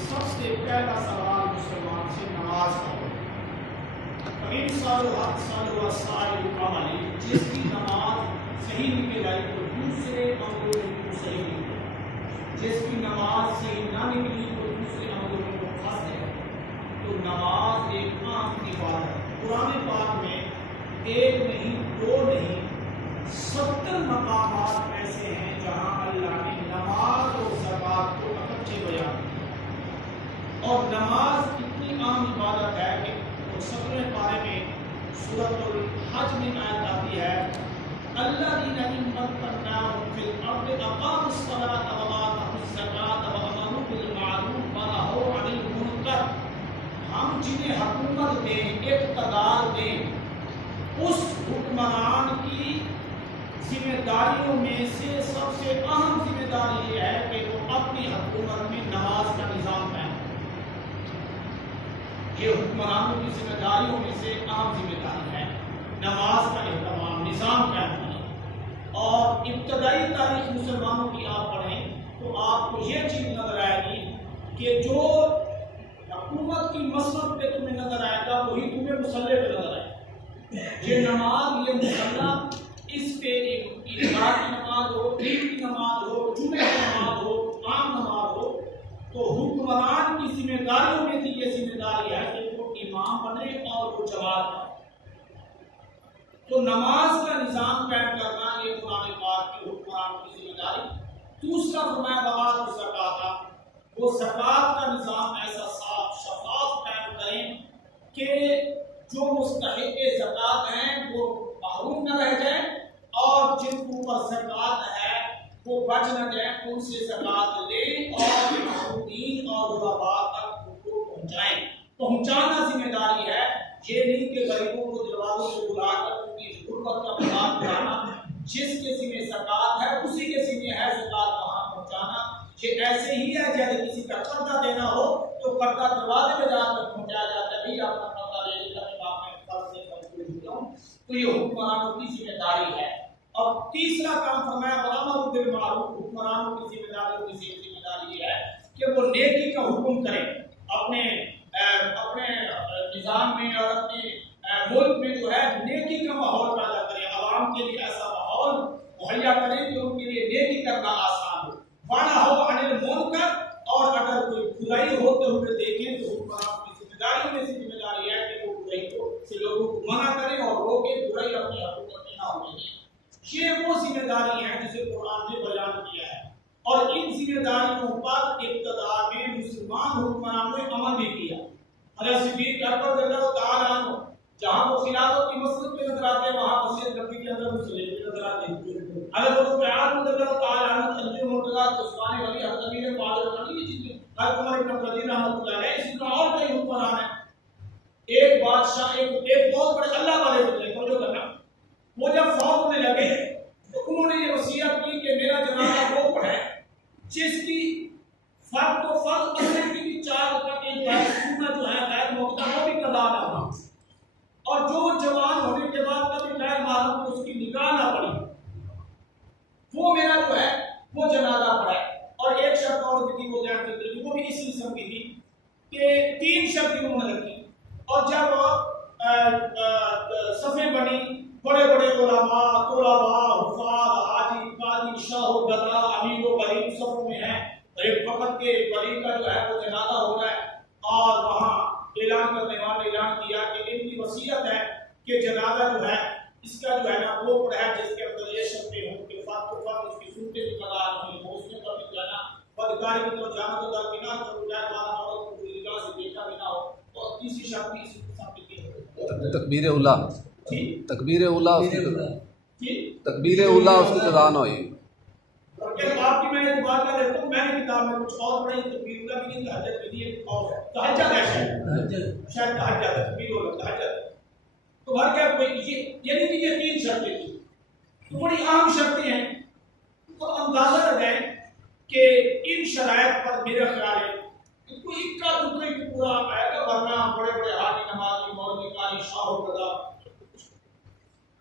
سب سے پہلا سوال مسلمان سے نماز کا ہوگا۔ انسان و سائر کامل، جس کی نماز صحیح نکل آئی تو دوسرے عملوں میں وہ صحیح نکلے، جس کی نماز صحیح نہ نکلی تو دوسرے عملوں میں وہ پھنس گئے۔ تو نماز ایک عام عبادت ہے۔ قرآن پاک میں ایک نہیں، دو نہیں، 70 مقامات ایسے ہیں جہاں اللہ نے نماز اور زکوٰۃ کو اکٹھے بیان کیا، اور نماز اتنی عام عبادت ہے کہ 17ویں پارے میں سورۃ الحج میں آیت آتی ہے، الذین ان مکناہم فی الارض اقاموا الصلاۃ وآتوا الزکاۃ وامروا بالمعروف ونہوا عن المنکر۔ ہم جنہیں حکومت دیں، اقتدار دیں، اس حکمران کی ذمہ داریوں میں سے سب سے اہم ذمہ داری یہ ہے کہ وہ اپنی حکومت میں نماز کا نظام قائم کرے۔ یہ حکمرانوں کی ذمہ داریوں میں سے اہم ذمہ داری ہے نماز کا اہتمام، نظام قائم کرنا۔ اور ابتدائی تاریخ مسلمانوں کی آپ پڑھیں تو آپ کو یہ چیز نظر آئے گی کہ جو حکومت کی مسلط پہ تمہیں نظر آئے گا وہی تمہیں مصلی پہ نظر آئے گا۔ یہ نماز، یہ مصلی، اس پہ ایک اجبار کی نماز ہو، عید کی نماز ہو، جمعہ کی نماز ہو، عام نماز ہو، تو حکمران کی ذمہ داریوں میں سے یہ ذمہ داری ہے کہ وہ امام بنے اور وہ جماعت بنے۔ تو نماز کا نظام قائم کرنا یہ قرآن پاک کے حکمران کی ذمہ داری۔ دوسرا فرمایا وآتوا الزکاۃ، وہ زکوٰۃ کا نظام ایسا صاف شفاف قائم کریں کہ جو مستحق زکوٰۃ ہیں وہ محروم نہ رہ جائیں، اور جن کے اوپر زکوٰۃ ہے وہ بچ نہ جائیں، ان سے زکوٰۃ لیں اور محرومین اور غرباء تک ان کو پہنچائیں۔ پہنچانا ذمہ داری ہے، یہ نہیں کہ غریبوں کو دروازوں سے بلا کر ان کی غربت کا مذاق اڑانا۔ جس کے ذمہ زکوٰۃ ہے اسی کے ذمہ ہے زکوٰۃ وہاں پہنچانا۔ یہ ایسے ہی ہے جیسے کسی کا قرضہ دینا ہو تو قرضہ دروازے میں جا کر پہنچایا جاتا ہے، نہیں اپنا قرضہ لے لے کر آپ میں قرض سے قبول ہو جاؤں۔ تو یہ حکمرانوں کی ذمہ داری ہے۔ اور تیسرا کام فرمایا وامروا بالمعروف، حکمرانوں کی ذمہ داریوں کی ذمہ داری یہ ہے کہ وہ نیکی کا حکم کریں، اپنے نظام میں اور اپنے ملک میں جو ہے نیکی کا ماحول پیدا کریں، عوام کے لیے ایسا ماحول مہیا کریں کہ ان کے لیے نیکی کرنا آسان ہو، ونہوا عن المنکر، اور اگر کوئی برائی ہوتے ہوئے دیکھیں تو حکمران کی ذمہ داری میں سے ذمہ داری ہے کہ وہ برائی کو سے لوگوں کو منع کریں اور روکیں، برائی اپنی حکومت میں نہ ہونے دیں۔ یہ وہ ذمہ داری ہے جسے قرآن نے بیان کیا ہے، اور ان ذمہ داریوں پر ابتدا میں مسلمان حکمرانوں نے عمل بھی کیا۔ حضرت صدیق اکبر رضی اللہ تعالیٰ عنہ جہاں وہ خلافت کی مسجد پہ نظر آتے ہیں وہاں مسجد نبوی کے اندر مصلی پہ نظر آتے ہیں۔ حضرت عمر رضی اللہ تعالیٰ عنہ، حضرت مرتضیٰ، عثمان غنی، حضرت امیر معاویہ غنی، یہ چیزیں حضرت عمر بن عبدالعزیز رحمۃ اللہ علیہ، اسی طرح اور کئی حکمران ہیں۔ ایک بادشاہ، ایک بہت بڑے اللہ والے تھے، توجہ کرنا، وہ جب فوت ہونے لگے تو انہوں نے یہ وصیت کی کہ میرا جنازہ وہ پڑھے جس کی فرد تو فرد اثر کی 4 رکعت ایک بار سنت جو ہے غیر موقع وہ بھی قضا نہ ہو، اور جو جوان ہونے کے بعد کبھی غیر محرم کو اس کی نکاح نہ پڑی وہ میرا جو ہے وہ جنازہ پڑھے۔ اور ایک شرط اور بھی تھی وہ ذہن سے تھی، وہ بھی اسی قسم کی تھی کہ 3 شرط انہوں نے رکھی، اور جب صفیں بنی بڑے بڑے علماء، طلباء، حفاظ، حاجی، قاضی، شاہ و گدا، امیر و غریب صفوں میں ہیں، اور ایک وقت کے غریب کا جو ہے وہ جنازہ ہو رہا ہے، اور وہاں اعلان کرنے والے اعلان کیا کہ ان کی وصیت ہے کہ جنازہ جو ہے اس کا جو ہے نا وہ پڑھا ہے جس کے اندر یہ شرطیں ہوں کہ فرد کو فرد اس کی سنتیں بھی قضا نہیں ہو، اس میں کبھی جو ہے نا بدکاری کی طرف جانا تو درکنار کرو جائے، مانا عورت کو پوری نگاہ سے دیکھا بھی نہ ہو، اور تیسری شرط بھی اسی قسم کی تھی، تکبیر اولا، تکبیر اولا اس کی تکبیر اولا اس کی قضا نہ ہوئی۔ آپ کی میں ایک بات کر دیتا ہوں، میں نے کتاب میں کچھ اور پڑھا، تکبیر اولا بھی نہیں، تہجد بھی نہیں، ایک اور ہے تہجد ہے، شاید تہجد ہے، تکبیر اولا تہجد ہے۔ تو ہر کیا یہ نہیں کہ یہ 3 شرطیں تھیں، تو بڑی عام شرطیں ہیں، تو اندازہ لگائیں کہ ان شرائط پر میرا خیال ہے کہ کوئی اکا دکا ہی پورا آئے گا، ورنہ بڑے بڑے حاجی، نمازی، مولوی، قاری، شاہ و گدا،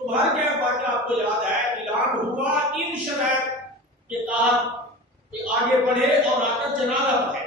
تو ہر کیا بات آپ کو یاد ہے اعلان ہوا ان شرائط کے تحت کہ آگے بڑھے اور آ کر جنازہ پڑھے۔